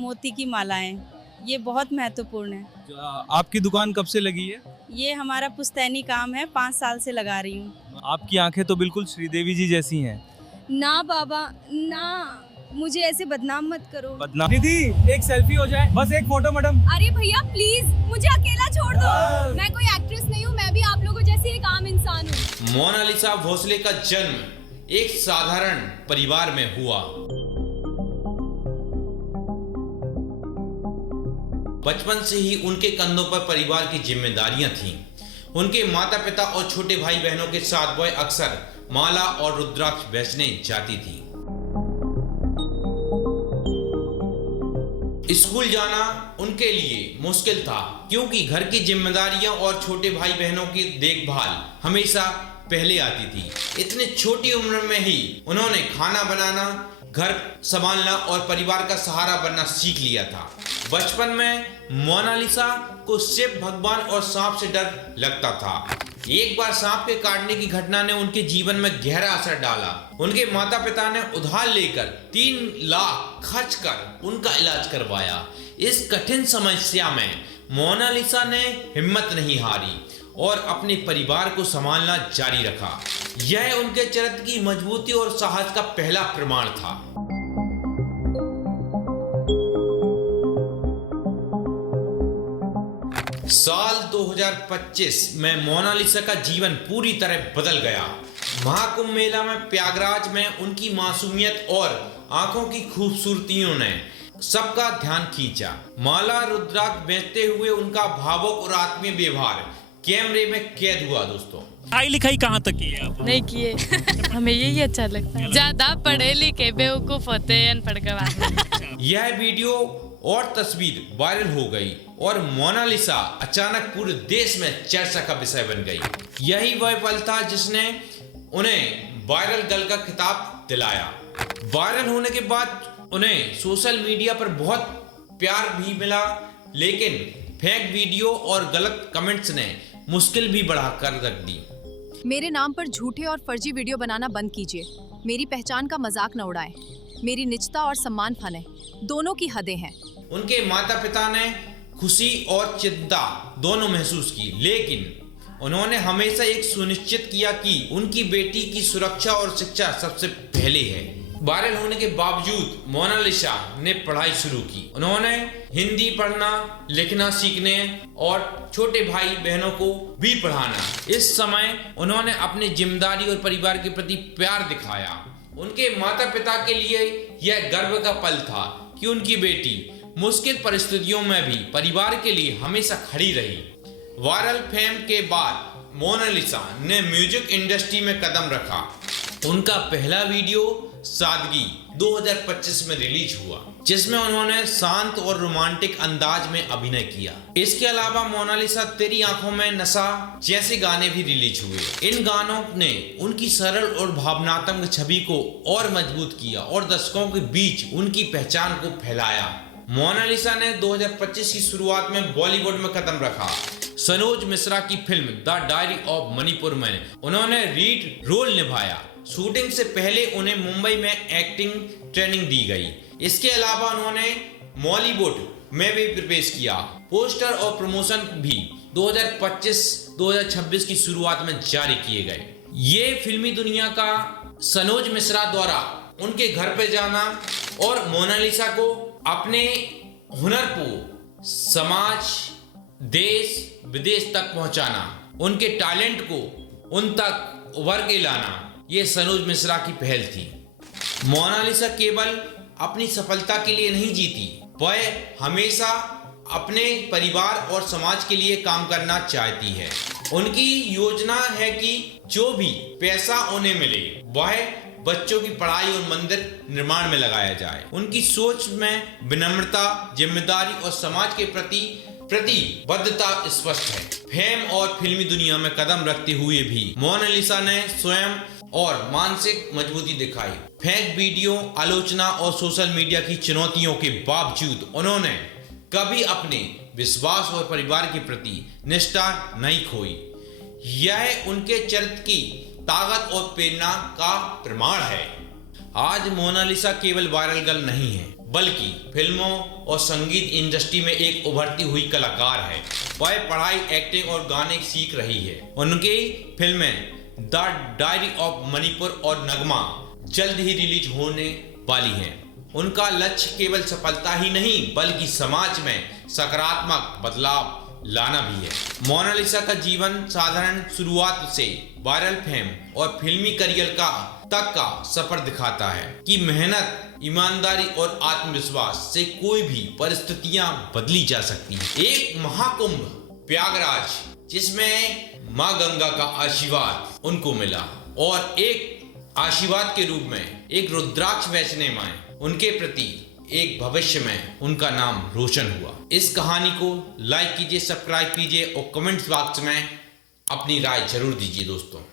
मोती की मालाएं, ये बहुत महत्वपूर्ण है। आपकी दुकान कब से लगी है? ये हमारा पुश्तैनी काम है, 5 साल से लगा रही हूँ। आपकी आंखें तो बिल्कुल श्रीदेवी जी जैसी हैं। ना बाबा ना, मुझे ऐसे बदनाम मत करो। बदनाम दीदी, एक सेल्फी हो जाए, बस एक फोटो मैडम। अरे भैया प्लीज मुझे अकेला छोड़ दो, मैं कोई एक्ट्रेस नहीं हूँ, मैं भी आप लोगों जैसी एक आम इंसान हूँ। मोनालिसा भोसले का जन्म एक साधारण परिवार में हुआ। बचपन से ही उनके कंधों पर परिवार की जिम्मेदारियां थीं। उनके माता पिता और छोटे भाई बहनों के साथ वह अक्सर माला और रुद्राक्ष बेचने जाती थी। स्कूल जाना उनके लिए मुश्किल था क्योंकि घर की जिम्मेदारियां और छोटे भाई बहनों की देखभाल हमेशा पहले आती थी। इतने छोटी उम्र में ही उन्होंने खाना बनाना, घर संभालना और परिवार का सहारा बनना सीख लिया था। बचपन में मोनालिसा को शिव भगवान और सांप से डर लगता था। एक बार सांप के काटने की घटना ने उनके जीवन में गहरा असर डाला। उनके माता पिता ने उधार लेकर 3 लाख खर्च कर उनका इलाज करवाया। इस कठिन समस्या में मोनालिसा ने हिम्मत नहीं हारी और अपने परिवार को संभालना जारी रखा। यह उनके चरित्र की मजबूती और साहस का पहला प्रमाण था। साल 2025 में मोनालिसा का जीवन पूरी तरह बदल गया। महाकुंभ मेला में प्रयागराज में उनकी मासूमियत और आंखों की खूबसूरतियों ने सबका ध्यान खींचा। माला रुद्राक्ष बेचते हुए उनका भावुक और आत्मीय व्यवहार कैमरे में कैद हुआ। दोस्तों, पढ़ाई लिखाई कहाँ तक की है आप? नहीं किए। हमें यही अच्छा लगता है, ज्यादा पढ़े लिखे बेवकूफ होते हैं, अनपढ़ गवार। यह वीडियो और तस्वीर वायरल हो गई और मोनालिसा अचानक पूरे देश में चर्चा का विषय बन गई। यही वह पल था जिसने उन्हें वायरल गर्ल का खिताब दिलाया। वायरल होने के बाद उन्हें सोशल मीडिया पर बहुत प्यार भी मिला, लेकिन फेक वीडियो और गलत कमेंट्स ने मुश्किल भी बढ़ाकर रख दी। मेरे नाम पर झूठे और फर्जी वीडियो बनाना बंद कीजिए। मेरी पहचान का मजाक न उड़ाएं। मेरी निजता और सम्मान फने, दोनों की हदें हैं। उनके माता पिता ने खुशी और चिंता दोनों महसूस की, लेकिन उन्होंने हमेशा एक सुनिश्चित किया कि उनकी बेटी की सुरक्षा और शिक्षा सबसे पहले है। वायरल होने के बावजूद मोनालिसा ने पढ़ाई शुरू की। उन्होंने हिंदी पढ़ना, लिखना सीखने और छोटे भाई बहनों को भी पढ़ाना। इस समय उन्होंने अपनी जिम्मेदारी और परिवार के प्रति प्यार दिखाया। उनके माता पिता के लिए यह गर्व का पल था कि उनकी बेटी मुश्किल परिस्थितियों में भी परिवार के लिए हमेशा खड़ी रही। वायरल फेम के बाद मोनालिसा ने म्यूजिक इंडस्ट्री में कदम रखा। उनका पहला वीडियो सादगी 2025 में रिलीज हुआ, जिसमें उन्होंने शांत और रोमांटिक अंदाज में अभिनय किया। इसके अलावा मोनालिसा तेरी आंखों में नशा जैसे गाने भी रिलीज हुए। इन गानों ने उनकी सरल और भावनात्मक छवि को और मजबूत किया और दर्शकों के बीच उनकी पहचान को फैलाया। मोनालिसा ने 2025 की शुरुआत में बॉलीवुड में कदम रखा। सनोज मिश्रा की film the diary of Manipur में उन्होंने लीड रोल निभाया। शूटिंग से पहले उन्हें मुंबई में एक्टिंग ट्रेनिंग दी गई। इसके अलावा उन्होंने बॉलीवुड में भी प्रवेश किया। पोस्टर और प्रमोशन भी 2025-2026 की शुरुआत में जारी किए गए। ये फिल्मी दुनिया का सनोज मिश्रा द्वारा उनके घर पे जाना और मोनालिसा को अपने हुनर को समाज, देश विदेश तक पहुंचाना, उनके टैलेंट को उन तक उभर के लाना, ये सनोज मिश्रा की पहल थी। मोनालिसा केवल अपनी सफलता के लिए नहीं जीती, वह हमेशा अपने परिवार और समाज के लिए काम करना चाहती है। उनकी योजना है कि जो भी पैसा उन्हें मिले वह बच्चों की पढ़ाई और मंदिर निर्माण में लगाया जाए। उनकी सोच में विनम्रता, जिम्मेदारी और समाज के प्रति प्रतिबद्धता स्पष्ट है। फेम और फिल्मी दुनिया में कदम रखते हुए भी मोनालिसा ने स्वयं और मानसिक मजबूती दिखाई। फेक वीडियो, आलोचना और सोशल मीडिया की चुनौतियों के बावजूद उन्होंने कभी अपने विश्वास और परिवार के प्रति निष्ठा नहीं खोई। यह उनके चरित्र की ताकत और प्रेरणा का प्रमाण है। आज मोनालिसा केवल वायरल गर्ल नहीं है, बल्कि फिल्मों और संगीत इंडस्ट्री में एक उभरती हुई कलाकार है। वह पढ़ाई, एक्टिंग और गाने सीख रही है। उनकी फिल्में द डायरी ऑफ मणिपुर और नगमा जल्द ही रिलीज होने वाली हैं। उनका लक्ष्य केवल सफलता ही नहीं बल्कि समाज में सकारात्मक बदलाव लाना भी है। मोनालिसा का जीवन साधारण शुरुआत से वायरल फेम और फिल्मी करियर तक का सफर दिखाता है कि मेहनत, ईमानदारी और आत्मविश्वास से कोई भी परिस्थितियां बदली जा सकती हैं। एक महाकुंभ प्रयागराज जिसमें मां गंगा का आशीर्वाद उनको मिला और एक आशीर्वाद के रूप में एक रुद्राक्ष बेचने में उनके प्रति एक भविष्य में उनका नाम रोशन हुआ। इस कहानी को लाइक कीजिए, सब्सक्राइब कीजिए और कमेंट्स बॉक्स में अपनी राय जरूर दीजिए दोस्तों।